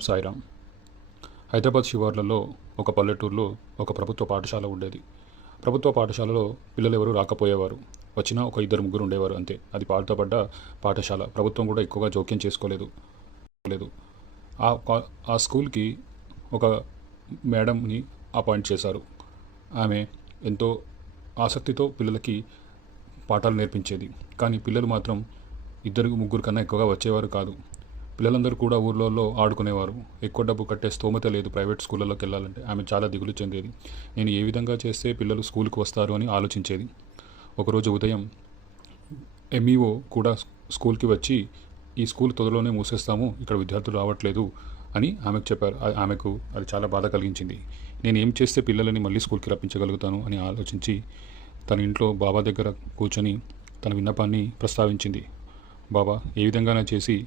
సాయిరామ్ హైదరాబాద్ శివార్లలో ఒక పల్లెటూరులో ఒక ప్రభుత్వ పాఠశాల ఉండేది. ప్రభుత్వ పాఠశాలలో పిల్లలు ఎవరు రాకపోయేవారు. వచ్చినా ఒక ఇద్దరు ముగ్గురు ఉండేవారు అంతే. అది పాడుతపడ్డ పాఠశాల. ప్రభుత్వం కూడా ఎక్కువగా జోక్యం చేసుకోలేదు. లేదు. ఆ ఆ స్కూల్కి ఒక మేడంని అపాయింట్ చేశారు. ఆమె ఎంతో ఆసక్తితో పిల్లలకి పాఠాలు నేర్పించేది. కానీ పిల్లలు మాత్రం ఇద్దరు ముగ్గురు కన్నా ఎక్కువగా వచ్చేవారు కాదు. పిల్లలందరూ కూడా ఊర్లలో ఆడుకునేవారు. ఎక్కువ డబ్బు కట్టే స్తోమత లేదు ప్రైవేట్ స్కూళ్ళలోకి వెళ్ళాలంటే. ఆమె చాలా దిగులు చెందేది. నేను ఏ విధంగా చేస్తే పిల్లలు స్కూల్కి వస్తారు అని ఆలోచించేది. ఒకరోజు ఉదయం ఎంఈఓ కూడా స్కూల్కి వచ్చి ఈ స్కూల్ త్వరలోనే మూసేస్తాము ఇక్కడ విద్యార్థులు రావట్లేదు అని ఆమెకు చెప్పారు. ఆమెకు అది చాలా బాధ కలిగించింది. నేను ఏం చేస్తే పిల్లలని మళ్ళీ స్కూల్కి రప్పించగలుగుతాను అని ఆలోచించి తన ఇంట్లో బాబా దగ్గర కూర్చొని తన విన్నపాన్ని ప్రస్తావించింది. బాబా ఏ విధంగానే చేసి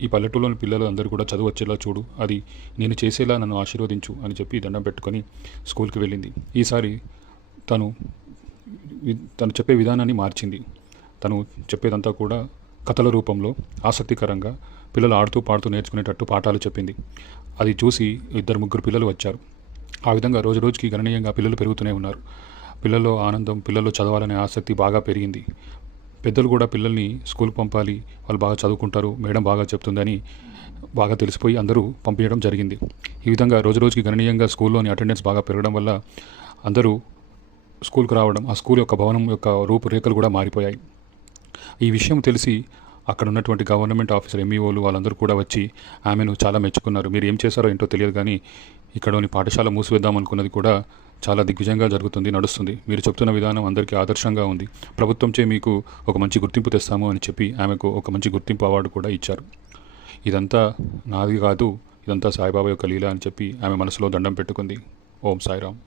ఈ పల్లెటూరులోని పిల్లలు అందరూ కూడా చదువు వచ్చేలా చూడు అది నేను చేసేలా నన్ను ఆశీర్వదించు అని చెప్పి దండం పెట్టుకొని స్కూల్కి వెళ్ళింది. ఈసారి తను తను చెప్పే విధానాన్ని మార్చింది. తను చెప్పేదంతా కూడా కథల రూపంలో ఆసక్తికరంగా పిల్లలు ఆడుతూ పాడుతూ నేర్చుకునేటట్టు పాఠాలు చెప్పింది. అది చూసి ఇద్దరు ముగ్గురు పిల్లలు వచ్చారు. ఆ విధంగా రోజు రోజుకి గణనీయంగా పిల్లలు పెరుగుతూనే ఉన్నారు. పిల్లల్లో ఆనందం పిల్లల్లో చదవాలనే ఆసక్తి బాగా పెరిగింది. పెద్దలు కూడా పిల్లల్ని స్కూల్కి పంపాలి. వాళ్ళు బాగా చదువుకుంటారు. మేడం బాగా చెప్తుందని బాగా తెలిసిపోయి అందరూ పంపించడం జరిగింది. ఈ విధంగా రోజు రోజుకి గణనీయంగా స్కూల్లోని అటెండెన్స్ బాగా పెరగడం వల్ల అందరూ స్కూల్కి రావడం ఆ స్కూల్ యొక్క భవనం యొక్క రూపురేఖలు కూడా మారిపోయాయి. ఈ విషయం తెలిసి అక్కడ ఉన్నటువంటి గవర్నమెంట్ ఆఫీసర్ ఎంఈఓలు వాళ్ళందరూ కూడా వచ్చి ఆమెను చాలా మెచ్చుకున్నారు. మీరు ఏం చేశారో ఏంటో తెలియదు కానీ ఇక్కడని పాఠశాల మూసివేద్దాం అనుకున్నది కూడా చాలా దిగ్విజయంగా జరుగుతుంది నడుస్తుంది. మీరు చెప్తున్న విధానం అందరికీ ఆదర్శంగా ఉంది. ప్రభుత్వంచే మీకు ఒక మంచి గుర్తింపు తెస్తాము అని చెప్పి ఆమెకు ఒక మంచి గుర్తింపు అవార్డు కూడా ఇచ్చారు. ఇదంతా నాది కాదు ఇదంతా సాయిబాబా యొక్క లీల అని చెప్పి ఆమె మనసులో దండం పెట్టుకుంది. ఓం సాయిరామ్.